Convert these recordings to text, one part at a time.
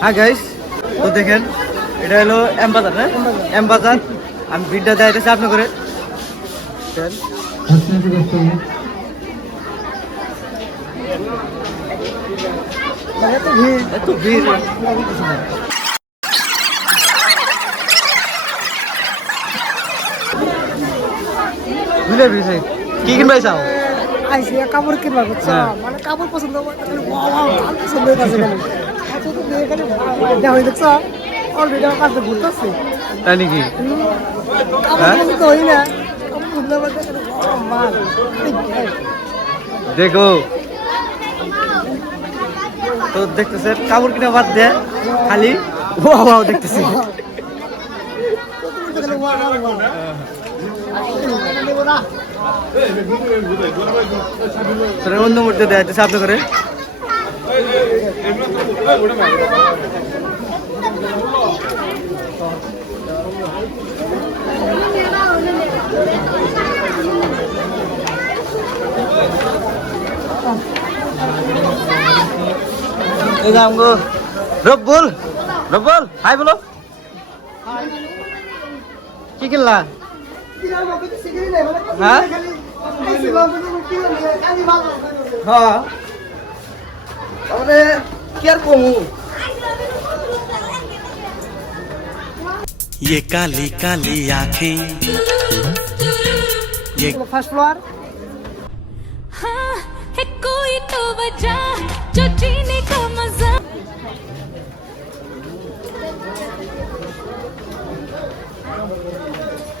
হ্যাঁ গাইস, তো দেখেন এটা হলো এম বাজার, না এম বাজার। আমি ভিড়টা দেখাইতেছি আপনি করে এত ভিড় বুঝলে ভিড় কি কিনবাই চাও? আইসি কাপড় কিনবা বুঝছো, মানে কাপড় পছন্দ পছন্দ হয়ে গেছে দেখছো অলরেডি আমার কাছে ঘুরতেছে তাই নাকি? কাপড় তো হই না দেখো তো দেখতেছে কাপড় কিনা বাদ দেয় খালি দেখতেছি অন্য মধ্যে দেয় আপনি করে রব্বুল রব্বুল হাই বলো কি কিনলা? হ্যাঁ হ্যাঁ তাহলে কি আর কমু? ये काली काली आँखें ये ফার্স্ট ফ্লোর हाँ है कोई तो वजह जो जीने का मजा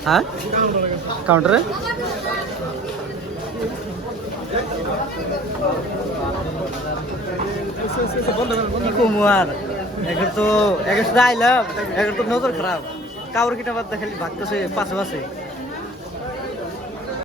হ্যাঁ কাউন্টারে কি কমু আর একের তো আইলাম একের তো নজর খারাপ কাউর কিনা বাদ খালি ভাগতেছে পাশে পাশে